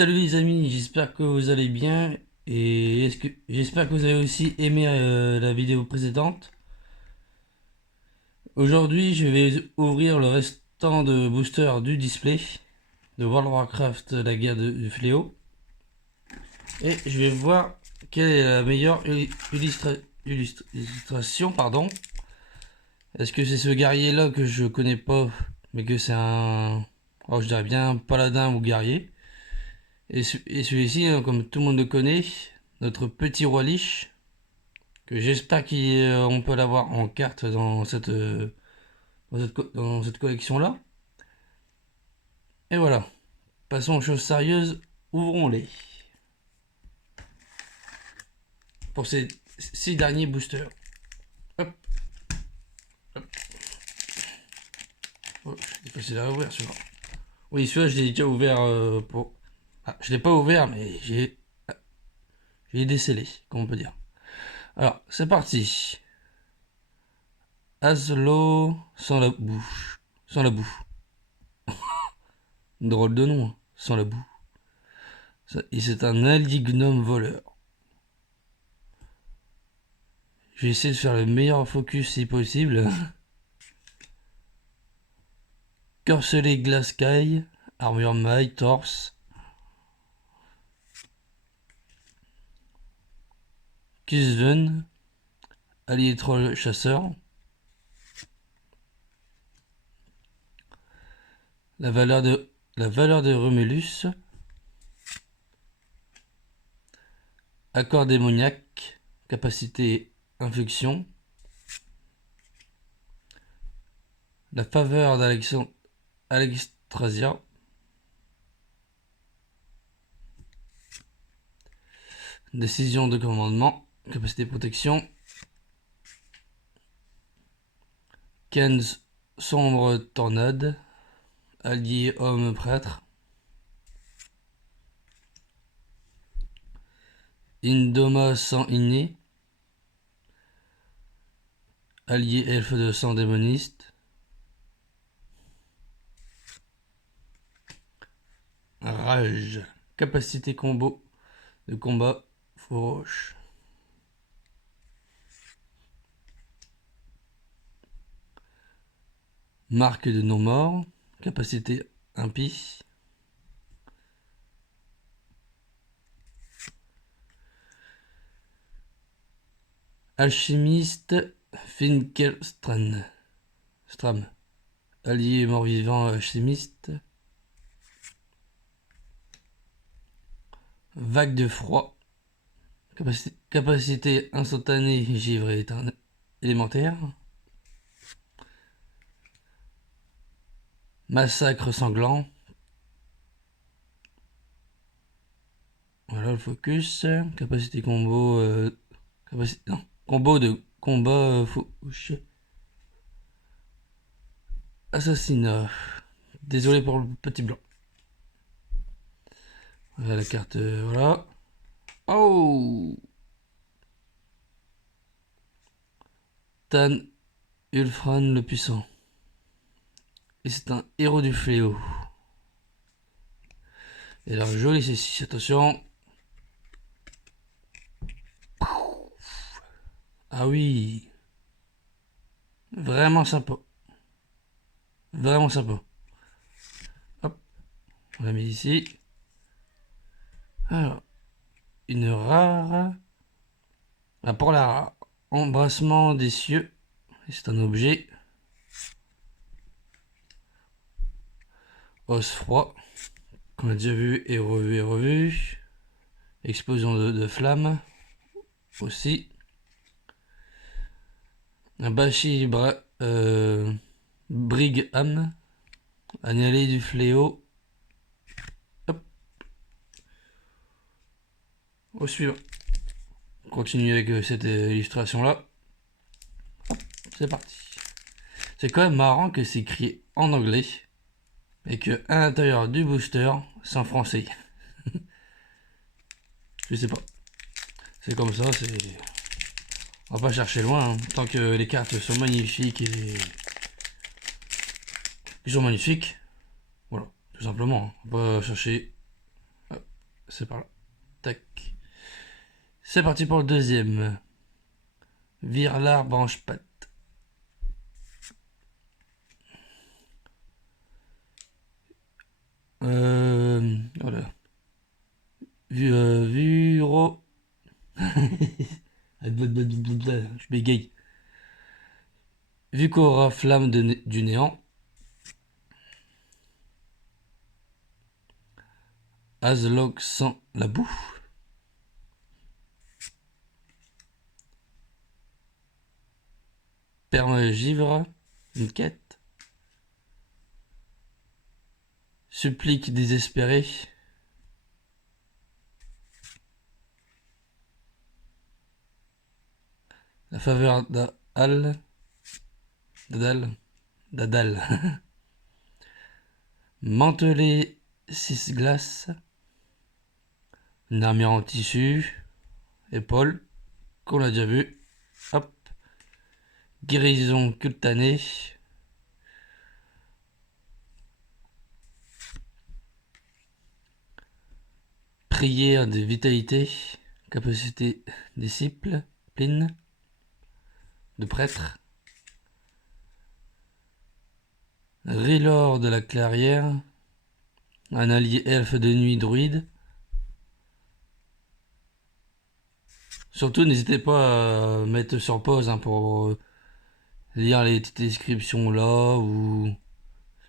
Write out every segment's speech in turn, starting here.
Salut les amis, j'espère que vous allez bien et j'espère que vous avez aussi aimé la vidéo précédente. Aujourd'hui, je vais ouvrir le restant de booster du display de World of Warcraft, la guerre du fléau, et je vais voir quelle est la meilleure illustration, pardon. Est-ce que c'est ce guerrier là que je connais pas, mais que c'est un, oh, je dirais bien paladin ou guerrier. Et celui-ci, comme tout le monde le connaît, notre petit roi Lich, que j'espère qu'on peut l'avoir en carte dans cette collection-là. Et voilà, passons aux choses sérieuses, ouvrons-les. Pour ces 6 derniers boosters. Hop, hop. Oh, c'est facile à ouvrir celui-là. Oui, celui-là, je l'ai déjà ouvert pour... Ah, je l'ai pas ouvert, mais j'ai décelé, comme on peut dire. Alors, c'est parti. Aslo sans la bouche. Sans la boue. Drôle de nom, hein, sans la boue. Et c'est un alignum voleur. Je vais essayer de faire le meilleur focus si possible. Corselet Glassky, armure maille, torse. Kisven, allié troll chasseur. La valeur de Romulus. Accord démoniaque, capacité inflexion. La faveur d'Alexstrasia. Décision de commandement, capacité protection. Ken's sombre tornade, allié homme prêtre. Indoma sang inné, allié elfe de sang démoniste. Rage, capacité combo de combat fauroche. Marque de non-mort, capacité impie. Alchimiste Finkelstram, allié mort-vivant alchimiste. Vague de froid, capacité instantanée givre élémentaire. Massacre sanglant. Voilà le focus. Capacité combo. Non. Combo de combat fauche. Assassinat. Désolé pour le petit blanc. Voilà la carte. Voilà. Oh, Tan Ulfran le puissant. Et c'est un héros du fléau. Et alors joli ceci, attention. Ah oui. Vraiment sympa. Vraiment sympa. Hop. On la met ici. Alors. Une rare. Ah, pour la rare. Embrassement des cieux. C'est un objet. Os froid. Qu'on a déjà vu et revu et revu. Explosion de flammes. Aussi. Un Bashi Brigham. Annelé du fléau. Hop. Au suivant. On continue avec cette illustration là. C'est parti. C'est quand même marrant que c'est écrit en anglais et que à l'intérieur du booster c'est en français. Je sais pas. C'est comme ça, c'est. On va pas chercher loin, hein. Tant que les cartes sont magnifiques et. Ils sont magnifiques. Voilà, tout simplement. On va pas chercher C'est par là. Tac. C'est parti pour le deuxième. Virlar branche-patte. Voilà. Vuro. Je bégaye. Vucora flamme du néant. Azlok sans la boue. Perme-givre. Une quête. Supplique désespérée. La faveur d'Adal. D'Adal. Mantelet 6 glaces. Une armure en tissu. Épaule. Qu'on a déjà vu. Hop. Guérison cutanée. Prière de vitalité. Capacité disciple. Pline. De prêtre. Rilor de la clairière. Un allié elfe de nuit druide. Surtout, n'hésitez pas à mettre sur pause pour lire les petites descriptions là ou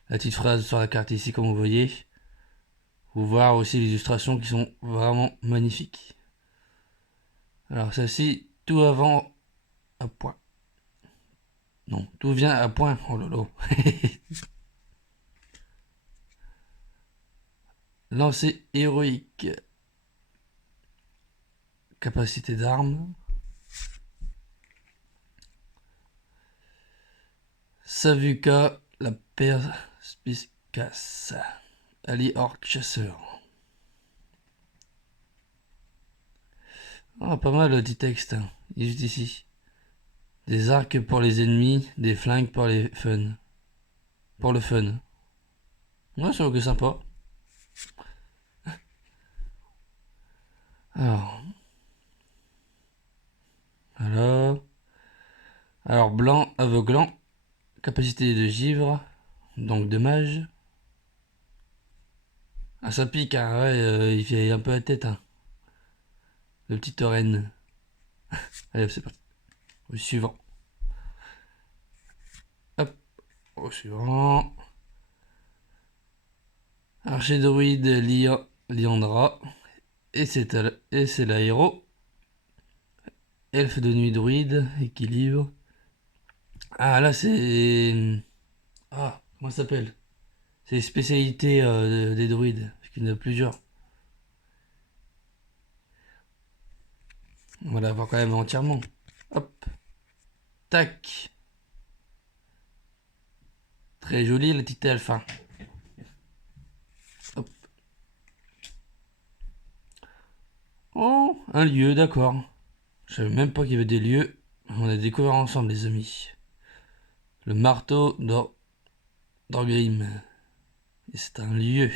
la petite phrase sur la carte ici, comme vous voyez. Ou voir aussi les illustrations qui sont vraiment magnifiques. Alors, celle-ci, tout avant à point. Non, tout vient à point. Oh lolo. Lancer héroïque. Capacité d'armes. Savuka, la perspicace. Ali orc chasseur. Ah, pas mal le petit texte. Il est juste ici. Des arcs pour les ennemis, des flingues pour les fun. Pour le fun. Ouais, c'est que sympa. Alors. Alors, blanc, aveuglant. Capacité de givre. Donc de mage. Ah, ça pique, hein, ouais, il fait un peu la tête, hein. Le petit tauren. Allez, c'est parti. Au suivant. Hop. Au suivant. Archer druide Liandra. Et c'est l'aéro. Elfe de nuit druide. Équilibre. Ah, là, c'est. Ah, comment ça s'appelle? C'est les spécialités des druides. Parce qu'il y en a plusieurs. On va la voir quand même entièrement. Hop. Tac. Très joli le petit elfe. Hein. Hop. Oh, un lieu, d'accord. Je savais même pas qu'il y avait des lieux. On a découvert ensemble, les amis. Le marteau d'Orgrim. Et c'est un lieu.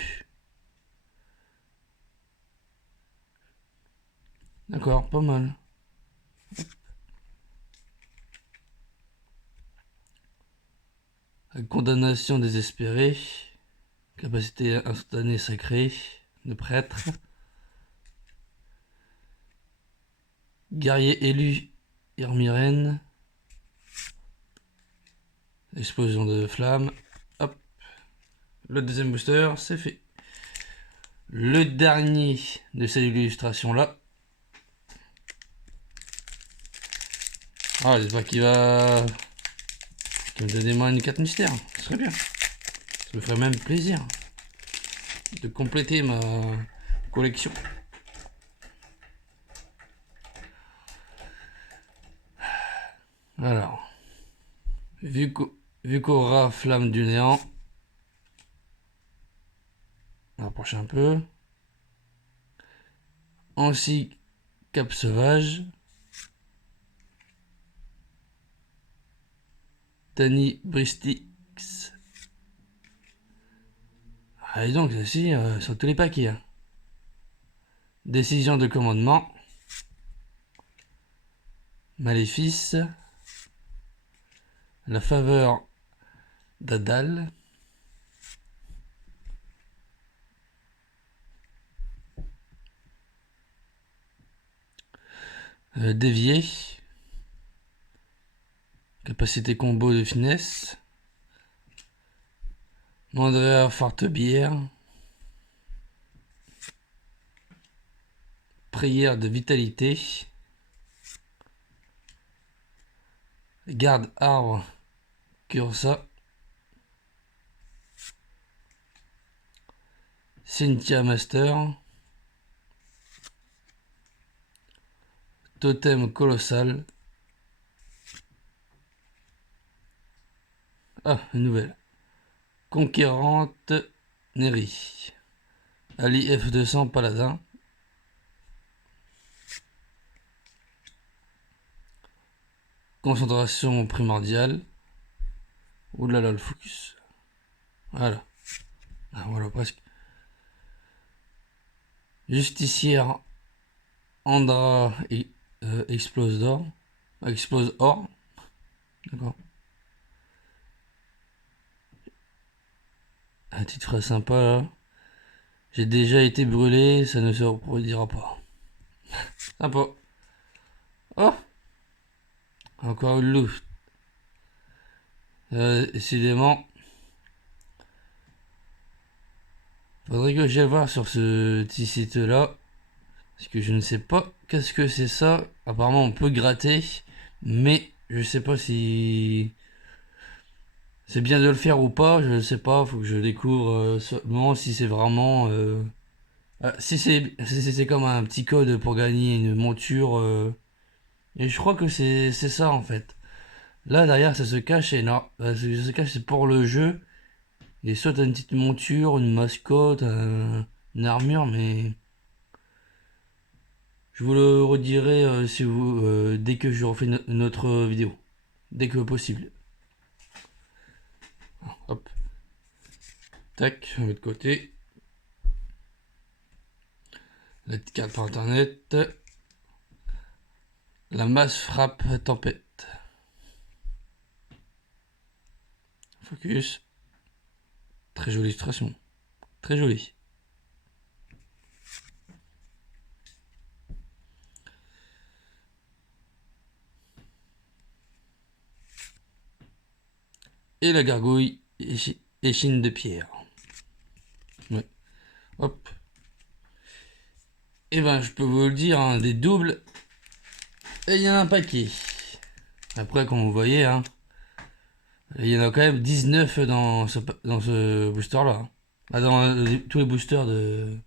D'accord, pas mal. La condamnation désespérée. Capacité instantanée sacrée. De prêtre. Guerrier élu. Irmiren. Explosion de flammes. Hop. Le deuxième booster, c'est fait. Le dernier de cette illustration là. Ah, j'espère qu'il va me donner moi une carte mystère. Ce serait bien. Ça me ferait même plaisir de compléter ma collection. Alors, Vucora flamme du néant. On va approcher un peu. Ansi cap sauvage. Tani Bristix. Ah, et donc, celle-ci, sur tous les paquets. Hein. Décision de commandement. Maléfice. La faveur d'Adal. Dévier. Capacité combo de finesse. Mandrea Fortebière. Prière de vitalité. Garde arbre Cursa. Cynthia Master. Totem colossal. Ah, une nouvelle. Conquérante Neri. Ali F200 Paladin. Concentration primordiale. Oulala le focus. Voilà. Ah, voilà presque. Justicière Andra explose d'or. Explose or. D'accord. Un petite phrase sympa là. J'ai déjà été brûlé, ça ne se reproduira pas. Sympa. Oh, encore une loupe. Décidément. Faudrait que j'aille voir sur ce petit site là. Parce que je ne sais pas qu'est-ce que c'est ça. Apparemment on peut gratter. Mais je sais pas si c'est bien de le faire ou pas. Je ne sais pas. Faut que je découvre seulement si c'est vraiment... si c'est comme un petit code pour gagner une monture. Et je crois que c'est ça en fait. Là derrière ça se cache et non. Ça se cache c'est pour le jeu. Et soit t'as une petite monture, une mascotte, une armure, mais je vous le redirai si vous, dès que je refais une autre vidéo. Dès que possible. Hop. Tac, on met de côté. La petite carte par internet. La masse frappe tempête. Focus. Très jolie illustration. Très jolie. Et la gargouille échine de pierre. Ouais. Hop. Et ben je peux vous le dire, hein, des doubles. Et il y en a un paquet. Après comme vous voyez, hein, il y en a quand même 19 dans ce booster là. Ah, dans tous les boosters de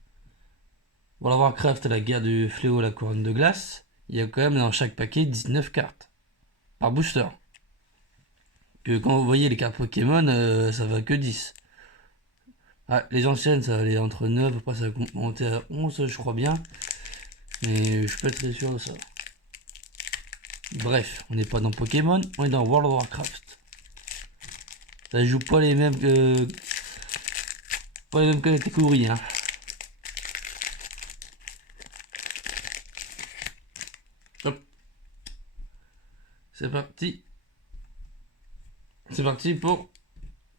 World of Warcraft, la guerre du fléau, la couronne de glace, il y a quand même dans chaque paquet 19 cartes par booster. Que quand vous voyez les cartes Pokémon, ça va que 10. Ah, les anciennes, ça allait entre 9, après ça va monter à 11, je crois bien. Mais je suis pas très sûr de ça. Bref, on n'est pas dans Pokémon, on est dans World of Warcraft. Ça joue pas les mêmes catégories, hein. Hop. C'est parti. C'est parti pour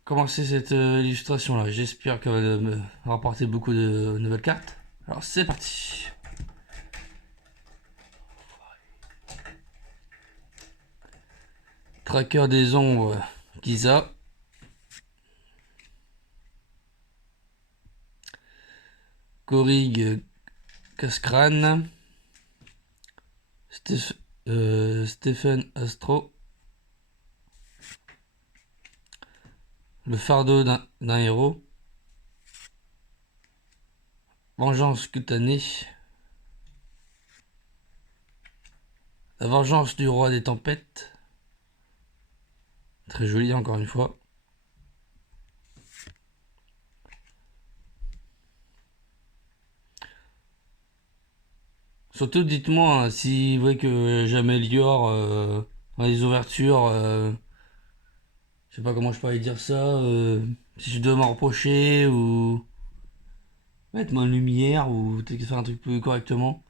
commencer cette illustration là. J'espère qu'elle va me rapporter beaucoup de nouvelles cartes. Alors c'est parti. Tracker des ombres, Giza. Korig, Cascrane. Stephen Astro. Le fardeau d'un héros. Vengeance cutanée. La vengeance du roi des tempêtes. Très joli encore une fois. Surtout dites-moi hein, si vous voyez que j'améliore dans les ouvertures. Je sais pas comment je pourrais dire ça. Si je dois m'en reprocher ou... mettre en lumière ou peut-être faire un truc plus correctement.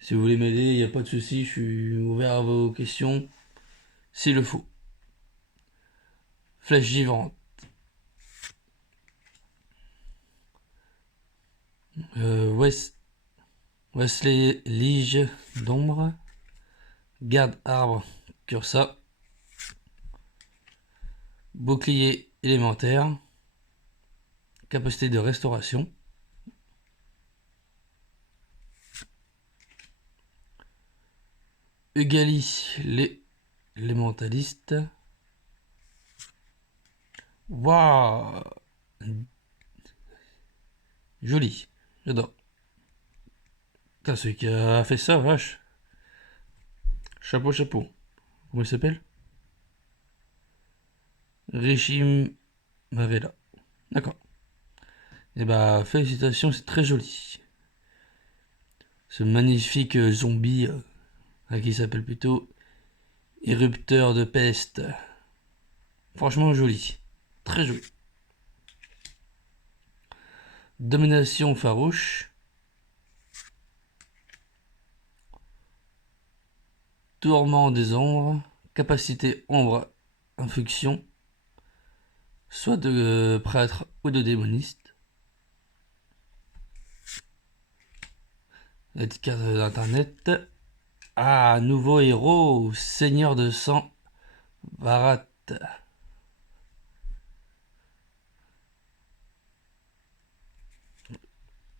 Si vous voulez m'aider, il n'y a pas de souci, je suis ouvert à vos questions, s'il le faut. Flèche givrante. Wesley Lige d'ombre. Garde arbre Cursa. Bouclier élémentaire. Capacité de restauration. Ugali l'élémentaliste. Waouh, joli, j'adore. Putain, celui qui a fait ça, vache. Chapeau, chapeau. Comment il s'appelle? Régime Mavella. D'accord. Et bah, félicitations, c'est très joli. Ce magnifique zombie, qui s'appelle plutôt Érupteur de peste. Franchement, joli. Très joli. Domination farouche. Tourment des ombres. Capacité ombre infusion. Soit de prêtre ou de démoniste. La petite carte d'internet. Ah, nouveau héros, Seigneur de sang, Varat. Ça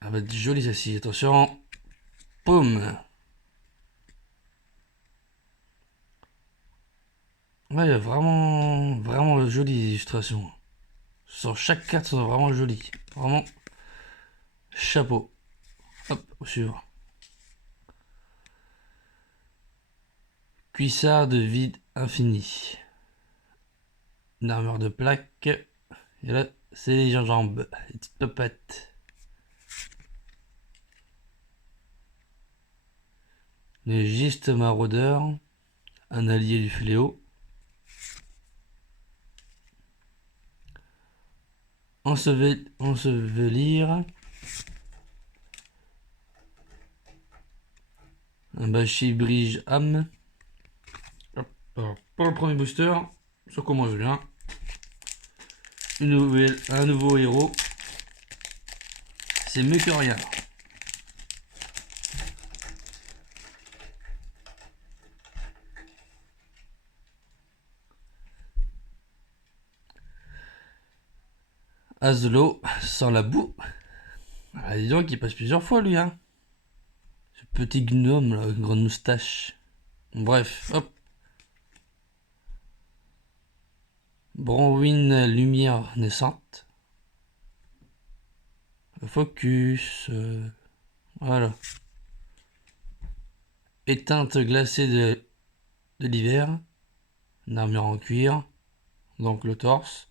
va être joli celle-ci, attention. Poum. Ouais, vraiment, vraiment jolie illustration. Sur chaque carte, sont vraiment jolies. Vraiment, chapeau. Hop, au suivant. Cuissard de vide infini. Une armure de plaque. Et là, c'est les gingembre, les petites topettes. Le giste maraudeur. Un allié du fléau. Ensevelir. Un Bashi Bridge âme. Alors, pour le premier booster, ça commence bien. Un nouveau héros. C'est mieux que rien. Aslo, sans la boue. Ah, dis donc, il passe plusieurs fois lui, hein. Ce petit gnome là, avec une grande moustache. Bref, hop. Bronwyn, lumière naissante. Focus. Voilà. Éteinte glacée de l'hiver. Une armure en cuir. Donc le torse.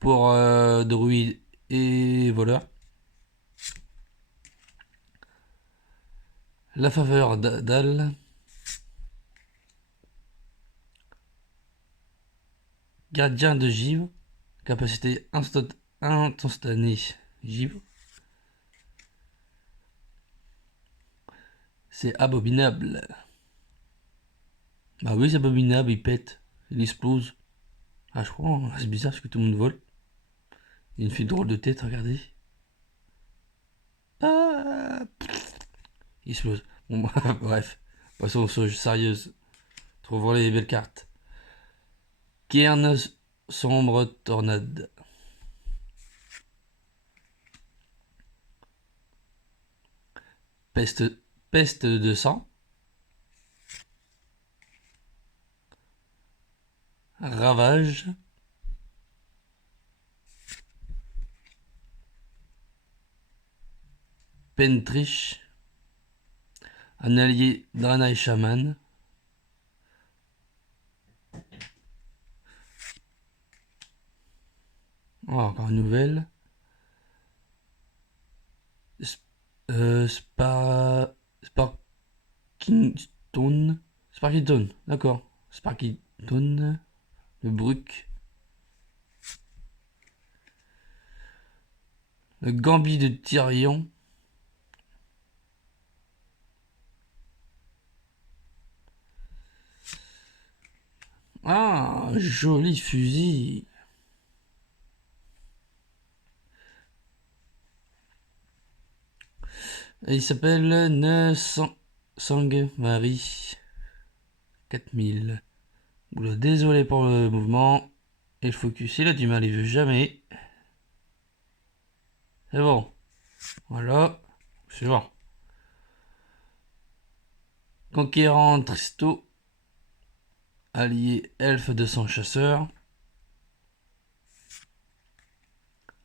Pour druide et voleur. La faveur d'Al. Gardien de givre. Capacité instantanée givre. C'est abominable. Bah oui, c'est abominable, il pète. Il explose. Ah, je crois, hein. C'est bizarre parce que tout le monde vole. Il me fait drôle de tête, regardez. Ah, il explose. Bon, bref. Passons aux choses sérieuses. Trouvons les belles cartes. Cairn sombre tornade. Peste de sang. Ravage. Pentriche. Un allié Draenei Shaman. Oh, encore une nouvelle. Sparkington. Sparkington, d'accord. Sparkington. Le Bruc. Le Gambit de Tyrion. Ah, joli fusil. Et il s'appelle 900 Sang-Marie 4000. Oula, désolé pour le mouvement. Et le focus, il a du mal, il veut jamais. C'est bon. Voilà. Suivant. Conquérant Tristo. Allié elfe de sang chasseur.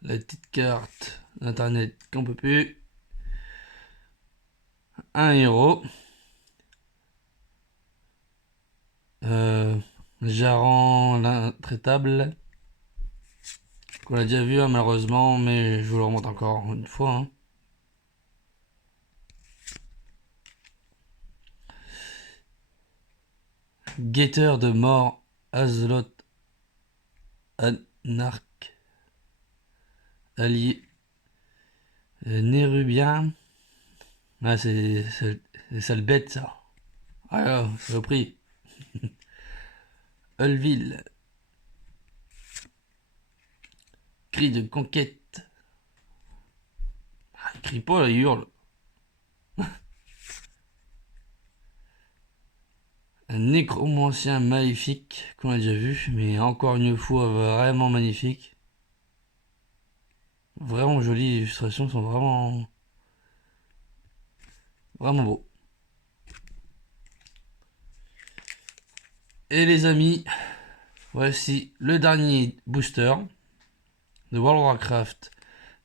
La petite carte d'internet qu'on peut plus. Un héros. Jaran l'intraitable. Qu'on a déjà vu hein, malheureusement, mais je vous le remonte encore une fois. Hein. Guetteur de mort, Azlot, Anarch, allié, Nérubien. Ah, c'est sale bête ça. Ah là, c'est au prix. Ulville. Cri de conquête. Ah, il crie pas là, il hurle. Un nécromancien maléfique qu'on a déjà vu, mais encore une fois vraiment magnifique. Vraiment joli, les illustrations sont vraiment beaux. Et les amis, voici le dernier booster de World of Warcraft,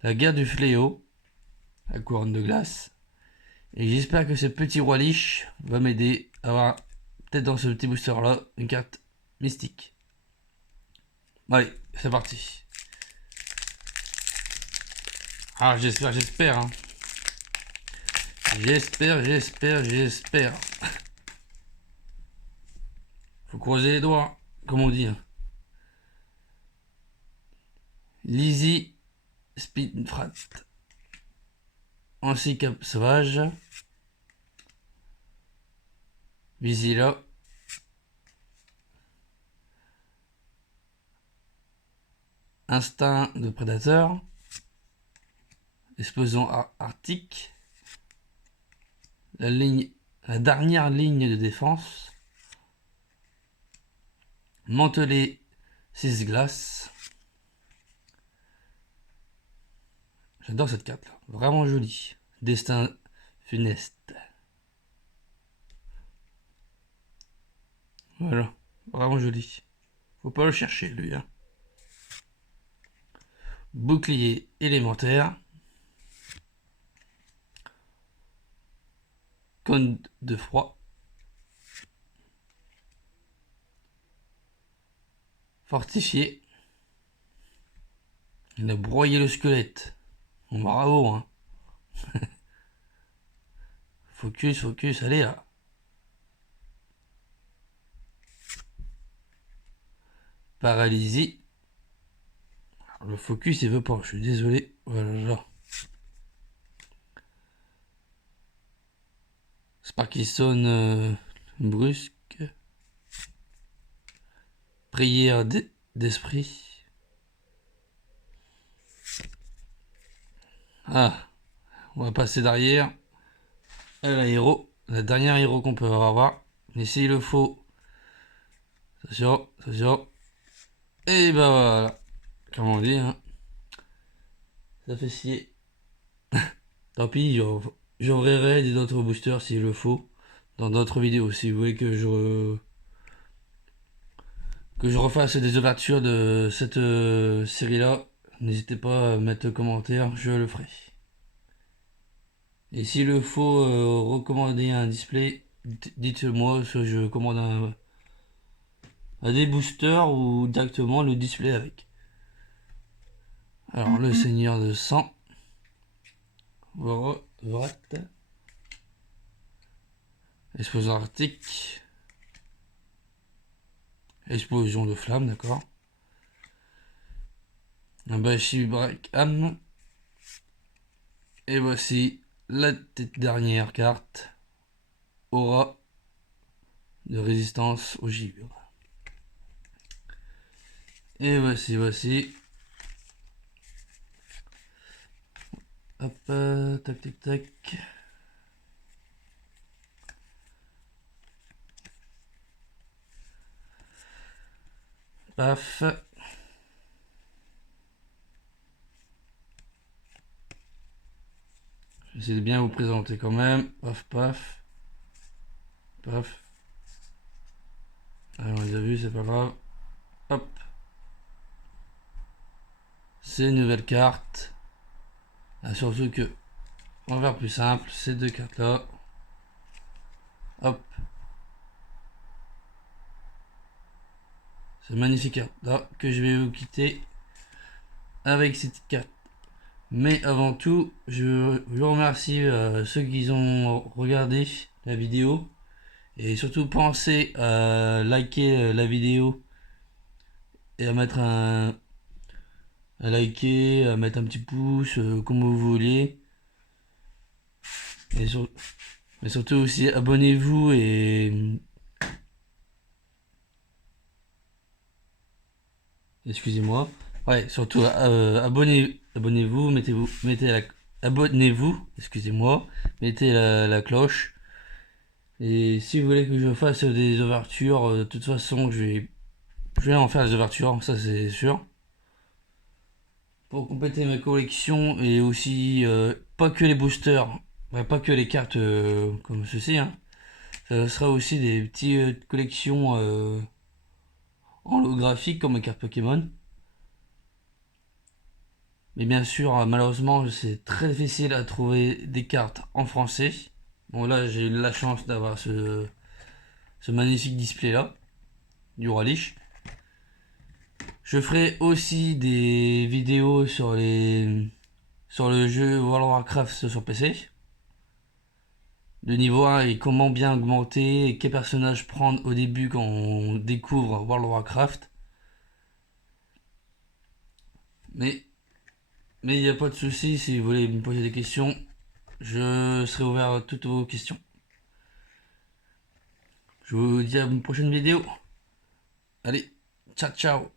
la guerre du fléau, la couronne de glace. Et j'espère que ce petit roi Lich va m'aider à avoir peut-être dans ce petit booster là une carte mystique. Allez, c'est parti. Ah, j'espère. Hein. J'espère. Faut croiser les doigts, comme on dit. Hein. Lizzie Spinfrat. Anti-cap sauvage. Visila. Instinct de prédateur. Explosion arctique. La dernière ligne de défense. Mantelet 6 glaces. J'adore cette carte là, vraiment jolie. Destin funeste. Voilà, vraiment joli. Faut pas le chercher lui. Hein. Bouclier élémentaire. Cône de froid. Fortifié. Il a broyé le squelette. Bon, bravo, hein. Focus, allez là. Paralysie. Le focus il veut pas, je suis désolé. Voilà. Sparkison brusque. Prière d'esprit. Ah, on va passer derrière. La héros, la dernière héros qu'on peut avoir. Mais s'il le faut. Attention. Et bah voilà. Comme on dit, hein. Ça fait scier. Tant pis, j'enverrai d'autres boosters s'il le faut. Dans d'autres vidéos. Si vous voulez que je refasse des ouvertures de cette série-là, n'hésitez pas à mettre commentaire, je le ferai. Et s'il le faut recommander un display, dites-moi si je commande un des boosters ou directement le display avec. Alors, le seigneur de sang. Vorat. Explosion arctique. Explosion de flamme, d'accord. Un Bashi Brackham. Et voici la dernière carte, aura de résistance au givre. Et voici. Hop, tac tac tac. Paf. J'essaie de bien vous présenter quand même. Paf paf. Paf. Alors, on les a vus, c'est pas grave. Hop. C'est une nouvelle carte. Ah, surtout que, on va faire plus simple, ces deux cartes là. Hop. C'est magnifique carte là que je vais vous quitter avec cette carte. Mais avant tout, je vous remercie ceux qui ont regardé la vidéo. Et surtout pensez à liker la vidéo et à mettre à liker, à mettre un petit pouce, comme vous voulez. Et, mais surtout aussi abonnez-vous et excusez-moi. Ouais, surtout abonnez-vous, abonnez-vous, excusez-moi, mettez la cloche. Et si vous voulez que je fasse des ouvertures, de toute façon, je vais en faire des ouvertures, ça c'est sûr. Pour compléter ma collection et aussi pas que les boosters, ouais, pas que les cartes comme ceci, hein. Ça sera aussi des petites collections holographiques comme les cartes Pokémon. Mais bien sûr, malheureusement, c'est très difficile à trouver des cartes en français. Bon, là, j'ai eu la chance d'avoir ce magnifique display là, du Roi Lich. Je ferai aussi des vidéos sur le jeu World of Warcraft sur PC. De niveau 1 et comment bien augmenter et quel personnage prendre au début quand on découvre World of Warcraft. Mais il n'y a pas de souci, si vous voulez me poser des questions, je serai ouvert à toutes vos questions. Je vous dis à une prochaine vidéo. Allez, ciao ciao.